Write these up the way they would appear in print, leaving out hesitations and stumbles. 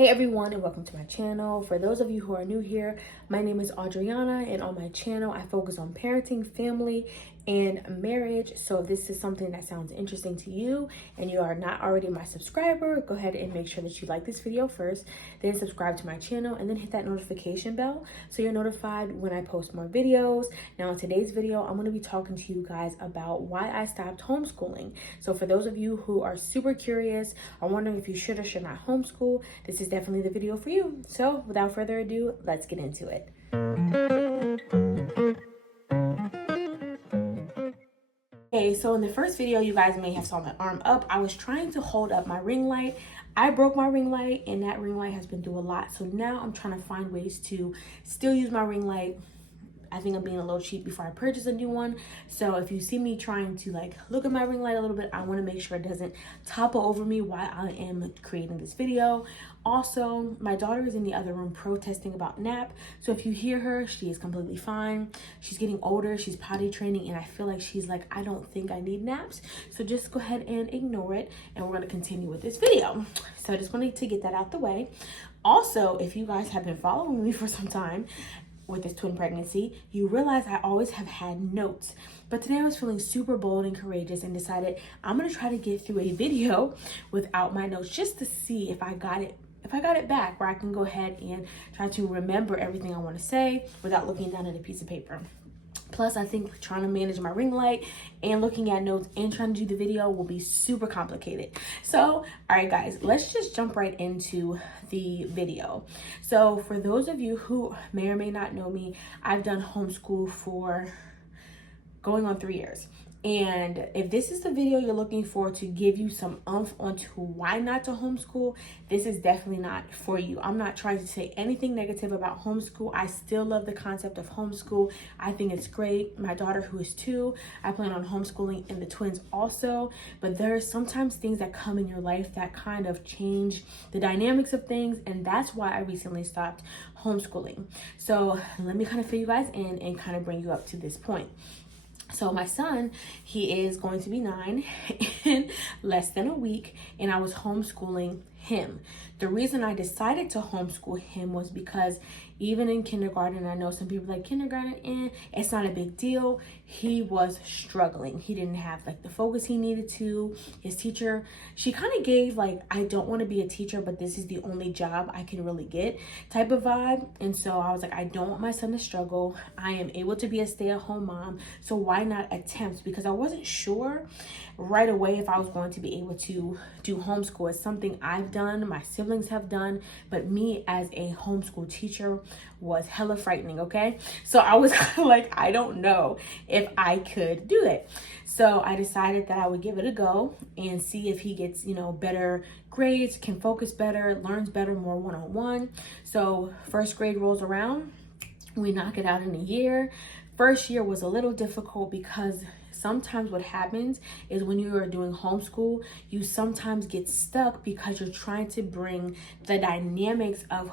Hey everyone, and welcome to my channel. For those of you who are new here, my name is Adriana, and on my channel I focus on parenting, family, and marriage. So if this is something that sounds interesting to you and you are not already my subscriber, go ahead and make sure that you like this video first, then subscribe to my channel, and then hit that notification bell so you're notified when I post more videos. Now in today's video, I'm going to be talking to you guys about why I stopped homeschooling. So for those of you who are super curious or wondering if you should or should not homeschool, this is definitely the video for you. So without further ado, let's get into it. Okay, so in the first video, you guys may have saw my arm up. I was trying to hold up my ring light. I broke my ring light, and that ring light has been through a lot. So now I'm trying to find ways to still use my ring light. I think I'm being a little cheap before I purchase a new one. So if you see me trying to look at my ring light a little bit, I want to make sure it doesn't topple over me while I am creating this video. Also, my daughter is in the other room protesting about nap. So if you hear her, she is completely fine. She's getting older, she's potty training, and I feel like she's like, I don't think I need naps. So just go ahead and ignore it, and we're going to continue with this video. So I just wanted to get that out the way. Also, if you guys have been following me for some time, with this twin pregnancy, you realize I always have had notes. But today I was feeling super bold and courageous and decided I'm gonna try to get through a video without my notes just to see if I got it back, where I can go ahead and try to remember everything I want to say without looking down at a piece of paper. Plus, I think trying to manage my ring light and looking at notes and trying to do the video will be super complicated. So, all right, guys, let's just jump right into the video. So for those of you who may or may not know me, I've done homeschool for going on 3 years. And if this is the video you're looking for to give you some oomph onto why not to homeschool, this is definitely not for you. I'm not trying to say anything negative about homeschool. I still love the concept of homeschool. I think it's great. My daughter, who is 2, I plan on homeschooling, and the twins also. But there are sometimes things that come in your life that kind of change the dynamics of things, and that's why I recently stopped homeschooling. So let me kind of fill you guys in and kind of bring you up to this point. So my son, he is going to be 9 in less than a week, and I was homeschooling him. The reason I decided to homeschool him was because even in kindergarten, I know some people like kindergarten, it's not a big deal. He was struggling. He didn't have the focus he needed to. His teacher, she kind of gave I don't want to be a teacher, but this is the only job I can really get type of vibe. And so I was like, I don't want my son to struggle. I am able to be a stay-at-home mom, so why not attempt? Because I wasn't sure right away if I was going to be able to do homeschool. It's something I've done, my siblings have done, but me as a homeschool teacher was hella frightening, okay? So I was kind of like, I don't know if I could do it. So I decided that I would give it a go and see if he gets, better grades, can focus better, learns better, more one-on-one. So first grade rolls around, we knock it out in a year. First year was a little difficult because sometimes what happens is when you are doing homeschool, you sometimes get stuck because you're trying to bring the dynamics of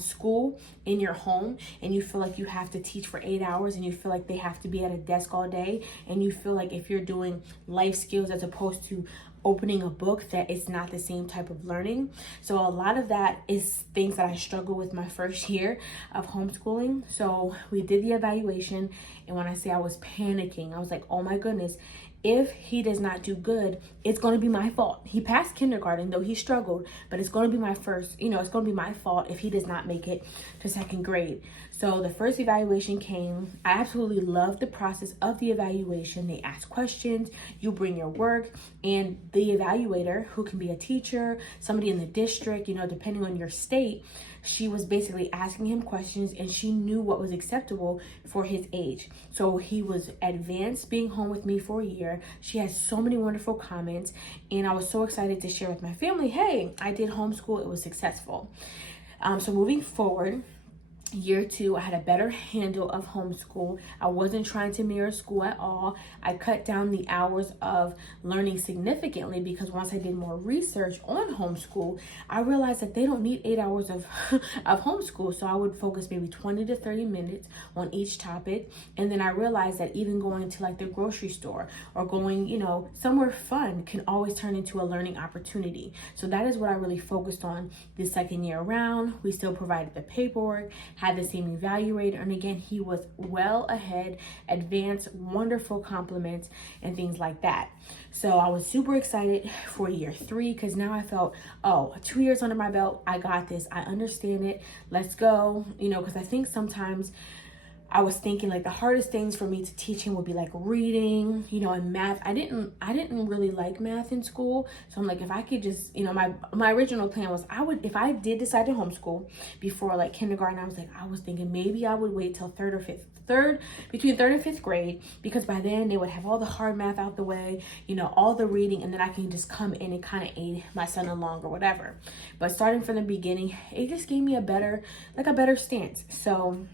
school in your home, and you feel like you have to teach for 8 hours, and you feel like they have to be at a desk all day, and you feel like if you're doing life skills as opposed to opening a book, that it's not the same type of learning. So a lot of that is things that I struggled with my first year of homeschooling. So we did the evaluation, and when I say I was panicking, I was like, oh my goodness, if he does not do good, it's going to be my fault. He passed kindergarten, though he struggled, but it's going to be my first, it's going to be my fault if he does not make it to second grade. So the first evaluation came. I absolutely loved the process of the evaluation. They ask questions, you bring your work, and the evaluator, who can be a teacher, somebody in the district, depending on your state, she was basically asking him questions, and she knew what was acceptable for his age. So he was advanced being home with me for a year. She had so many wonderful comments, and I was so excited to share with my family, hey, I did homeschool, it was successful. So moving forward, Year 2, I had a better handle of homeschool. I wasn't trying to mirror school at all. I cut down the hours of learning significantly because once I did more research on homeschool, I realized that they don't need 8 hours of of homeschool. So I would focus maybe 20 to 30 minutes on each topic. And then I realized that even going to like the grocery store or going, somewhere fun can always turn into a learning opportunity. So that is what I really focused on the second year around. We still provided the paperwork, had the same evaluator, and again, he was well ahead, advanced, wonderful compliments, and things like that. So I was super excited for year 3 because now I felt, 2 years under my belt, I got this, I understand it, let's go, because I think sometimes I was thinking like the hardest things for me to teach him would be like reading, and math. I didn't really like math in school. So I'm like, if I could just, my original plan was if I did decide to homeschool before like kindergarten, I was thinking maybe I would wait till between third and fifth grade, because by then they would have all the hard math out the way, all the reading, and then I can just come in and kind of aid my son along or whatever. But starting from the beginning, it just gave me a better stance. So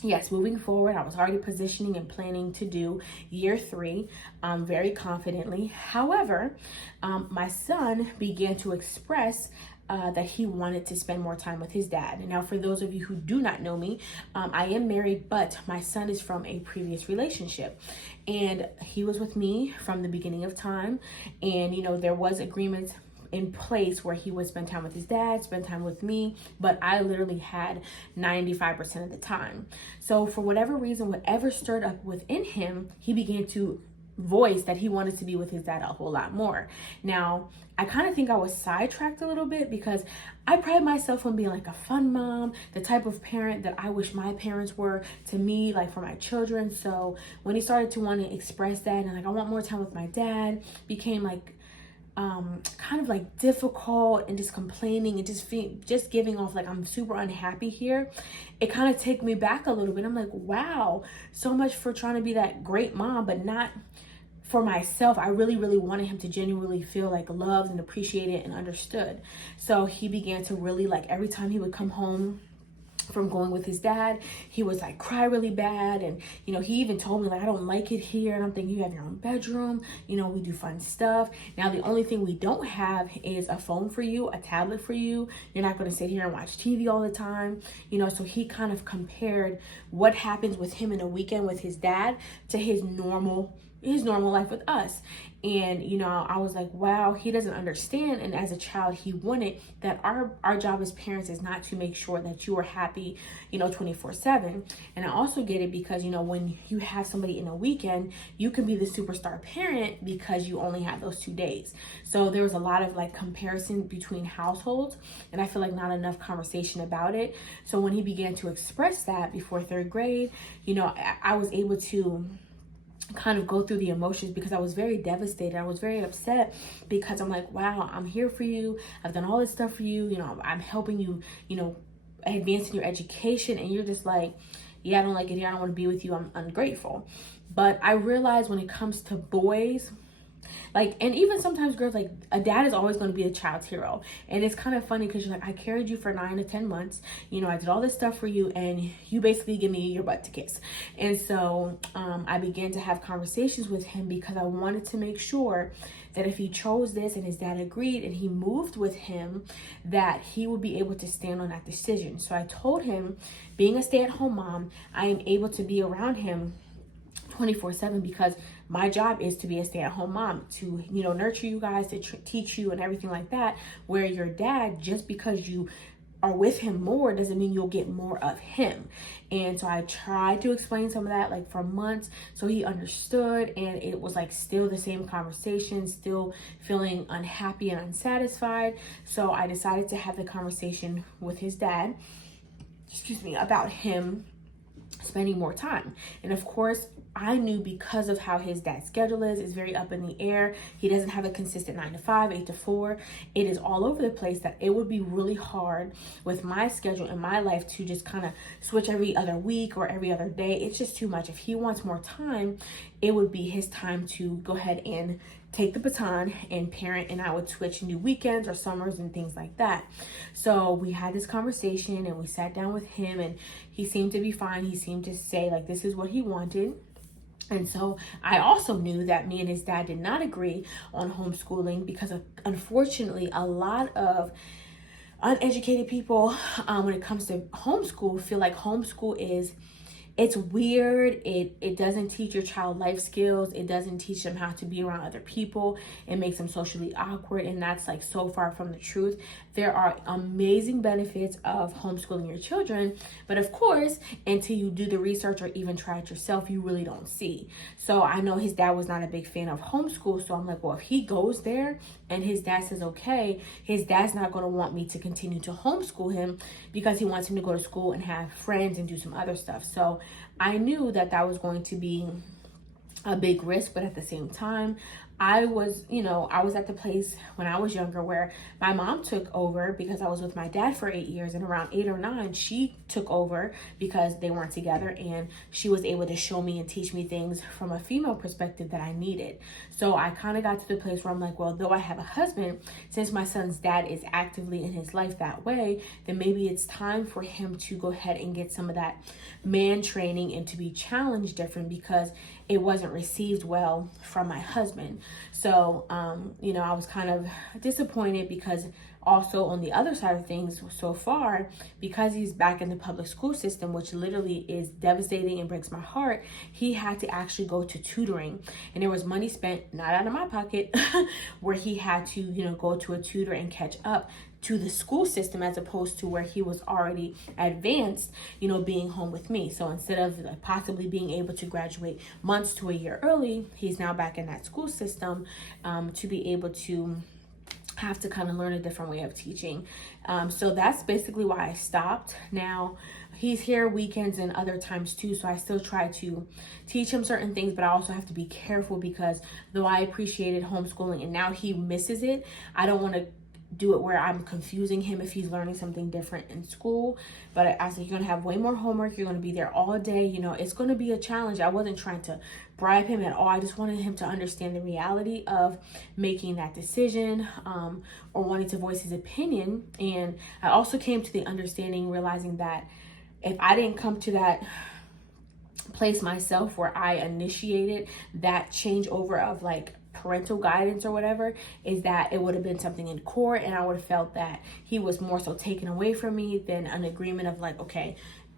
yes, moving forward, I was already positioning and planning to do year 3 very confidently. However, my son began to express that he wanted to spend more time with his dad. And now, for those of you who do not know me, I am married, but my son is from a previous relationship. And he was with me from the beginning of time. And, there was agreements in place where he would spend time with his dad, spend time with me, but I literally had 95% of the time. So for whatever reason, whatever stirred up within him, he began to voice that he wanted to be with his dad a whole lot more. Now, I kind of think I was sidetracked a little bit because I pride myself on being like a fun mom, the type of parent that I wish my parents were to me, like for my children. So when he started to want to express that and like, I want more time with my dad, became like kind of like difficult and just complaining and just giving off like I'm super unhappy here, it kind of took me back a little bit. I'm like, wow, so much for trying to be that great mom, but not for myself. I really, really wanted him to genuinely feel like loved and appreciated and understood. So he began to really, like, every time he would come home from going with his dad, he was like cry really bad, and he even told me like, I don't like it here, and I'm thinking, you have your own bedroom, we do fun stuff. Now the only thing we don't have is a phone for you, a tablet for you. You're not going to sit here and watch TV all the time, so he kind of compared what happens with him in a weekend with his dad to his normal life with us. And I was like, wow, he doesn't understand. And as a child, he wanted that our job as parents is not to make sure that you are happy 24/7. And I also get it because when you have somebody in a weekend, you can be the superstar parent because you only have those 2 days. So there was a lot of like comparison between households, and I feel like not enough conversation about it. So when he began to express that before 3rd grade, I was able to kind of go through the emotions because I was very devastated. I was very upset because I'm like, wow, I'm here for you. I've done all this stuff for you. I'm helping you, advance in your education. And you're just like, yeah, I don't like it here. I don't want to be with you. I'm ungrateful. But I realized when it comes to boys, like, and even sometimes girls, like, a dad is always going to be a child's hero. And it's kind of funny because you're like, I carried you for 9 to 10 months. I did all this stuff for you, and you basically give me your butt to kiss. And so I began to have conversations with him because I wanted to make sure that if he chose this and his dad agreed and he moved with him, that he would be able to stand on that decision. So I told him, being a stay-at-home mom, I am able to be around him 24/7 because my job is to be a stay-at-home mom, to nurture you guys, to teach you and everything like that. Where your dad, just because you are with him more doesn't mean you'll get more of him. And so I tried to explain some of that like for months so he understood, and it was like still the same conversation, still feeling unhappy and unsatisfied. So I decided to have the conversation with his dad, about him spending more time. And of course, I knew because of how his dad's schedule is very up in the air. He doesn't have a consistent 9 to 5, 8 to 4. It is all over the place, that it would be really hard with my schedule in my life to just kind of switch every other week or every other day. It's just too much. If he wants more time, it would be his time to go ahead and take the baton and parent, and I would switch and do weekends or summers and things like that. So we had this conversation and we sat down with him, and he seemed to be fine. He seemed to say like this is what he wanted. And so I also knew that me and his dad did not agree on homeschooling because unfortunately a lot of uneducated people when it comes to homeschool feel like homeschool it's weird. It doesn't teach your child life skills. It doesn't teach them how to be around other people. It makes them socially awkward, and that's like so far from the truth. There are amazing benefits of homeschooling your children, but of course, until you do the research or even try it yourself, you really don't see. So I know his dad was not a big fan of homeschool, so I'm like, well, if he goes there and his dad says okay, his dad's not going to want me to continue to homeschool him because he wants him to go to school and have friends and do some other stuff. So I knew that that was going to be a big risk, but at the same time, I was at the place when I was younger where my mom took over because I was with my dad for 8 years, and around 8 or 9, she took over because they weren't together, and she was able to show me and teach me things from a female perspective that I needed. So I kind of got to the place where I'm like, well, though I have a husband, since my son's dad is actively in his life that way, then maybe it's time for him to go ahead and get some of that man training and to be challenged different because it wasn't received well from my husband. So, I was kind of disappointed because also on the other side of things so far, because he's back in the public school system, which literally is devastating and breaks my heart, he had to actually go to tutoring, and there was money spent, not out of my pocket, where he had to, go to a tutor and catch up to the school system as opposed to where he was already advanced, being home with me. So instead of like possibly being able to graduate months to a year early, he's now back in that school system to be able to have to kind of learn a different way of teaching. So that's basically why I stopped. Now he's here weekends and other times too, so I still try to teach him certain things, but I also have to be careful because though I appreciated homeschooling and now he misses it, I don't want to do it where I'm confusing him if he's learning something different in school. But I said, you're going to have way more homework. You're going to be there all day. It's going to be a challenge. I wasn't trying to bribe him at all. I just wanted him to understand the reality of making that decision or wanting to voice his opinion. And I also came to the understanding, realizing that if I didn't come to that place myself where I initiated that changeover of like parental guidance or whatever, is that it would have been something in court, and I would have felt that he was more so taken away from me than an agreement of like, okay,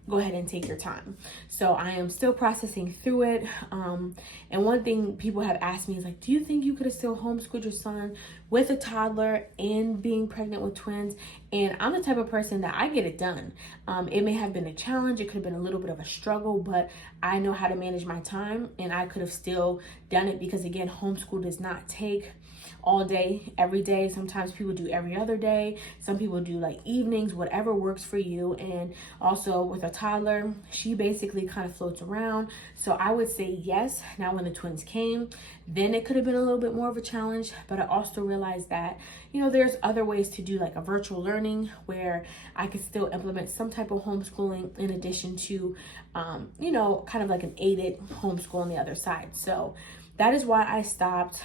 go ahead and take your time. So I am still processing through it. And one thing people have asked me is like, do you think you could have still homeschooled your son with a toddler and being pregnant with twins? And I'm the type of person that I get it done. It may have been a challenge. It could have been a little bit of a struggle, but I know how to manage my time, and I could have still done it because again, homeschool does not take all day, every day. Sometimes people do every other day. Some people do like evenings, whatever works for you. And also with a toddler, she basically kind of floats around. So I would say yes. Now when the twins came, then it could have been a little bit more of a challenge. But I also realized that, there's other ways to do like a virtual learning where I could still implement some type of homeschooling in addition to, kind of like an aided homeschool on the other side. So that is why I stopped.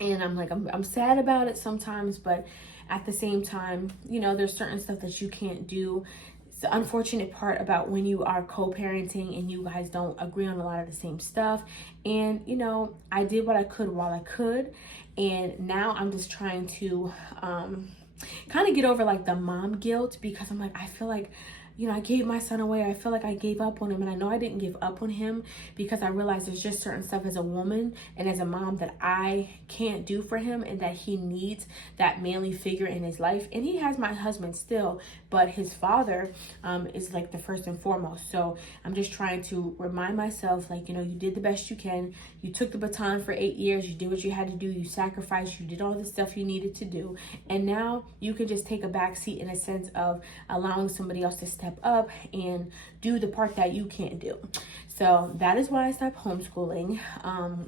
And I'm sad about it sometimes, but at the same time, there's certain stuff that you can't do. It's the unfortunate part about when you are co-parenting and you guys don't agree on a lot of the same stuff. And, I did what I could while I could. And now I'm just trying to kind of get over like the mom guilt, because I'm like, I feel like, I gave my son away. I feel like I gave up on him, and I know I didn't give up on him because I realized there's just certain stuff as a woman and as a mom that I can't do for him, and that he needs that manly figure in his life. And he has my husband still, but his father is like the first and foremost. So I'm just trying to remind myself, like, you did the best you can. You took the baton for 8 years. You did what you had to do. You sacrificed. You did all the stuff you needed to do. And now you can just take a back seat in a sense of allowing somebody else to step up and do the part that you can't do. So that is why I stopped homeschooling.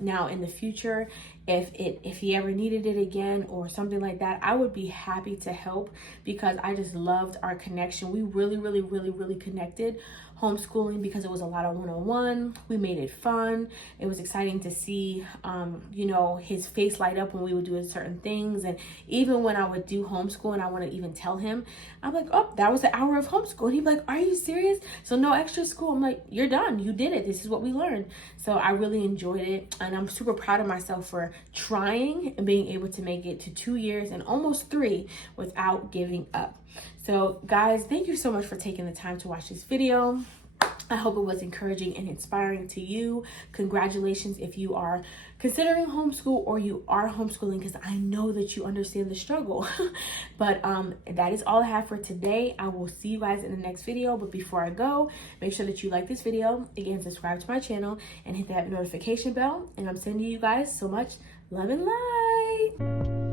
Now in the future, if he ever needed it again or something like that, I would be happy to help, because I just loved our connection. We really connected homeschooling because it was a lot of one-on-one. We made it fun. It was exciting to see, you know, his face light up when we would do certain things. And even when I would do homeschool and I want to even tell him, I'm like, oh, that was an hour of homeschool. And he'd be like, are you serious? So no extra school. I'm like, you're done. You did it. This is what we learned. So I really enjoyed it. And I'm super proud of myself for trying and being able to make it to 2 years and almost 3 without giving up. So guys, thank you so much for taking the time to watch this video. I hope it was encouraging and inspiring to you. Congratulations if you are considering homeschool or you are homeschooling, because I know that you understand the struggle. But that is all I have for today. I will see you guys in the next video. But before I go, make sure that you like this video. Again, subscribe to my channel and hit that notification bell. And I'm sending you guys so much love and light.